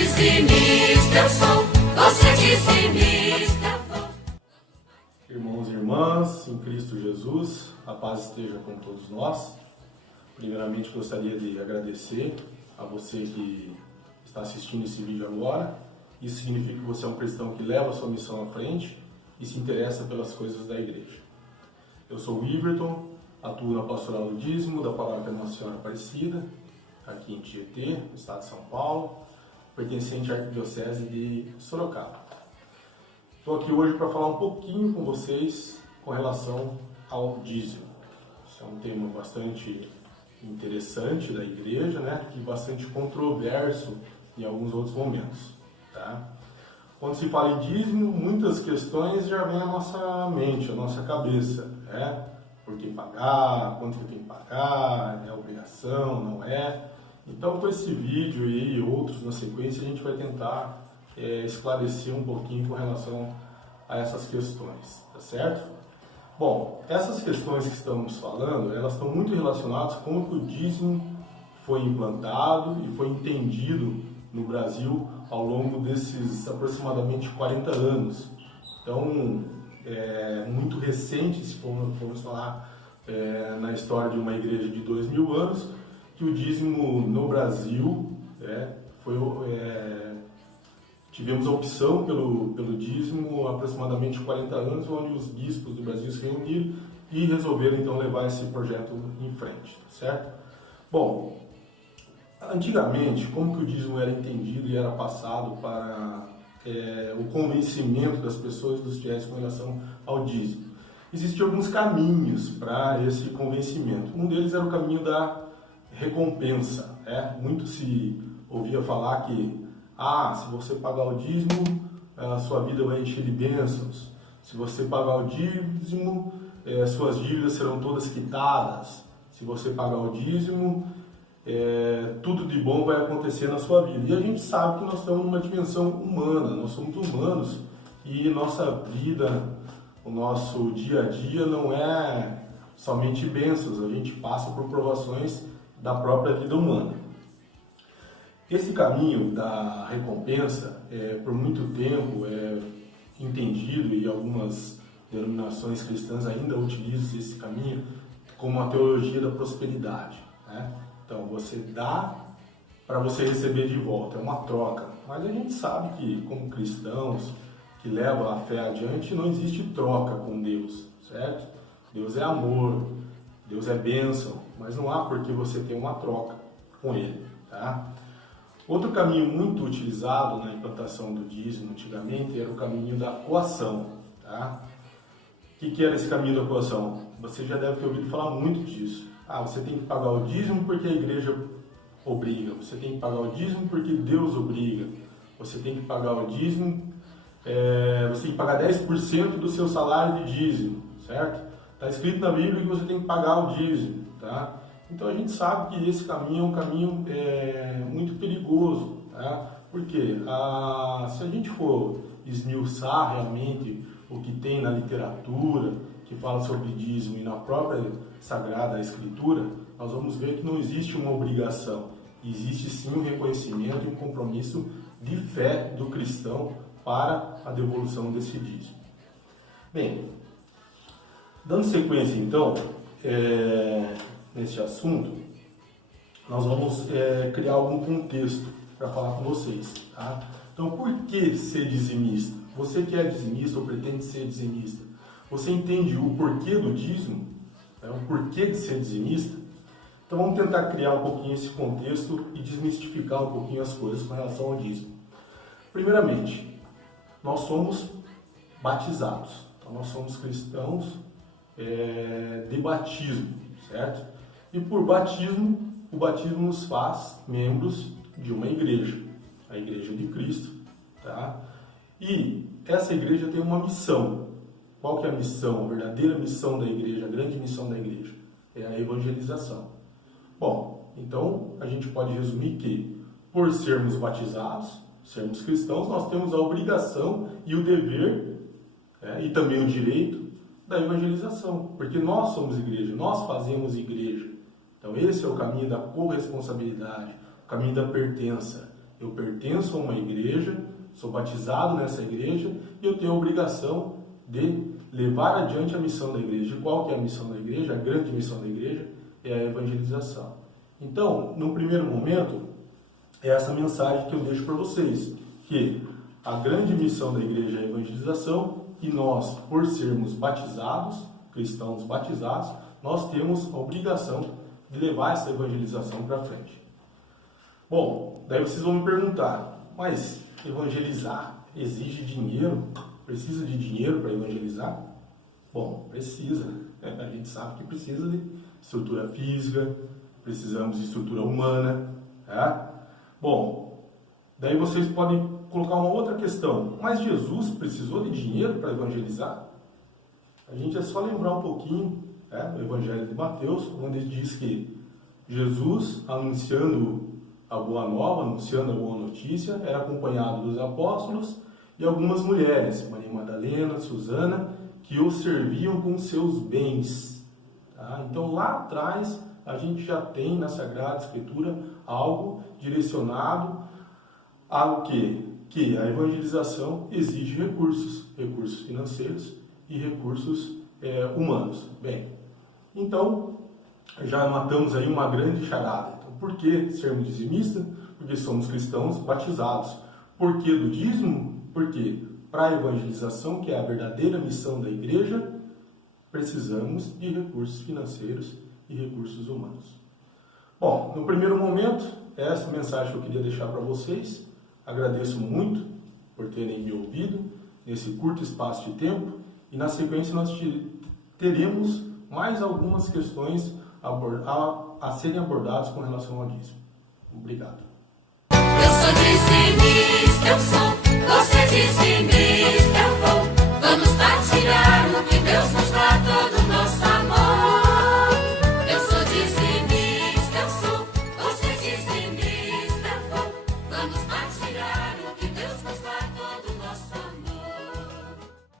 dizimista eu sou, você é dizimista eu vou. Irmãos e irmãs, em Cristo Jesus, a paz esteja com todos nós. Primeiramente gostaria de agradecer a você que está assistindo esse vídeo agora. Isso significa que você é um cristão que leva a sua missão à frente e se interessa pelas coisas da igreja. Eu sou o Iverton, atuo na Pastoral do Dízimo da Paróquia Nossa Senhora Aparecida, aqui em Tietê, no estado de São Paulo, pertencente à Arquidiocese de Sorocaba. Estou aqui hoje para falar um pouquinho com vocês com relação ao dízimo. Esse é um tema bastante interessante da igreja, né? E bastante controverso em alguns outros momentos. Tá? Quando se fala em dízimo, muitas questões já vêm à nossa mente, à nossa cabeça. Né? Por que pagar? Quanto que eu tenho que pagar? É obrigação? Não é? Então, com esse vídeo e outros na sequência, a gente vai tentar esclarecer um pouquinho com relação a essas questões, tá certo? Bom, essas questões que estamos falando, elas estão muito relacionadas com o que o dízimo foi implantado e foi entendido no Brasil ao longo desses aproximadamente 40 anos. Então, é muito recente, se formos falar na história de uma igreja de 2000 anos, que o dízimo no Brasil tivemos a opção pelo dízimo há aproximadamente 40 anos, onde os bispos do Brasil se reuniram e resolveram então levar esse projeto em frente, tá certo? Bom, antigamente, como que o dízimo era entendido e era passado para o convencimento das pessoas, dos fiéis com relação ao dízimo? Existiam alguns caminhos para esse convencimento. Um deles era o caminho da recompensa. Muito se ouvia falar que se você pagar o dízimo, a sua vida vai encher de bênçãos. Se você pagar o dízimo, suas dívidas serão todas quitadas. Se você pagar o dízimo, tudo de bom vai acontecer na sua vida. E a gente sabe que nós estamos numa dimensão humana, nós somos humanos e nossa vida, o nosso dia a dia não é somente bênçãos, a gente passa por provações da própria vida humana. Esse caminho da recompensa, por muito tempo, é entendido e algumas denominações cristãs ainda utilizam esse caminho como a teologia da prosperidade. Né? Então, você dá para você receber de volta, é uma troca. Mas a gente sabe que, como cristãos que levam a fé adiante, não existe troca com Deus, certo? Deus é amor, Deus é bênção, mas não há por que você ter uma troca com Ele. Tá? Outro caminho muito utilizado na implantação do dízimo antigamente era o caminho da coação. Tá? O que era esse caminho da coação? Você já deve ter ouvido falar muito disso. Você tem que pagar o dízimo porque a igreja obriga. Você tem que pagar o dízimo porque Deus obriga. Você tem que pagar o dízimo, você tem que pagar 10% do seu salário de dízimo, certo? Está escrito na Bíblia que você tem que pagar o dízimo, tá? Então a gente sabe que esse caminho é um caminho muito perigoso, tá? Porque se a gente for esmiuçar realmente o que tem na literatura, que fala sobre dízimo e na própria Sagrada Escritura, nós vamos ver que não existe uma obrigação, existe sim um reconhecimento e um compromisso de fé do cristão para a devolução desse dízimo. Bem, dando sequência então nesse assunto, nós vamos criar algum contexto para falar com vocês. Tá? Então, por que ser dizimista? Você que é dizimista ou pretende ser dizimista, você entende o porquê do dízimo? O porquê de ser dizimista? Então vamos tentar criar um pouquinho esse contexto e desmistificar um pouquinho as coisas com relação ao dízimo. Primeiramente, nós somos batizados. Então nós somos cristãos de batismo, certo? E por batismo, o batismo nos faz membros de uma igreja, a Igreja de Cristo. Tá? E essa igreja tem uma missão. Qual que é a missão, a verdadeira missão da igreja, a grande missão da igreja? É a evangelização. Bom, então a gente pode resumir que, por sermos batizados, sermos cristãos, nós temos a obrigação e o dever, e também o direito da evangelização, porque nós somos igreja, nós fazemos igreja. Então esse é o caminho da corresponsabilidade, o caminho da pertença. Eu pertenço a uma igreja, sou batizado nessa igreja e eu tenho a obrigação de levar adiante a missão da igreja. E qual que é a missão da igreja? A grande missão da igreja é a evangelização. Então, no primeiro momento, é essa mensagem que eu deixo para vocês, que a grande missão da igreja é a evangelização e nós, por sermos batizados, cristãos batizados, nós temos a obrigação de levar essa evangelização para frente. Bom, daí vocês vão me perguntar, mas evangelizar exige dinheiro? Precisa de dinheiro para evangelizar? Bom, precisa. A gente sabe que precisa de estrutura física, precisamos de estrutura humana. Tá? Bom, daí vocês podem colocar uma outra questão. Mas Jesus precisou de dinheiro para evangelizar? A gente é só lembrar um pouquinho do Evangelho de Mateus, onde diz que Jesus, anunciando a boa nova, anunciando a boa notícia, era acompanhado dos apóstolos e algumas mulheres, Maria Madalena, Susana, que o serviam com seus bens. Tá? Então lá atrás a gente já tem na Sagrada Escritura algo direcionado ao quê? Que a evangelização exige recursos financeiros e recursos humanos. Bem, então já matamos aí uma grande charada. Então, por que sermos dizimistas? Porque somos cristãos batizados. Por que do dízimo? Porque para a evangelização, que é a verdadeira missão da igreja, precisamos de recursos financeiros e recursos humanos. Bom, no primeiro momento, essa mensagem que eu queria deixar para vocês. Agradeço muito por terem me ouvido nesse curto espaço de tempo e na sequência nós teremos mais algumas questões a serem abordadas com relação ao dízimo. Obrigado. Eu sou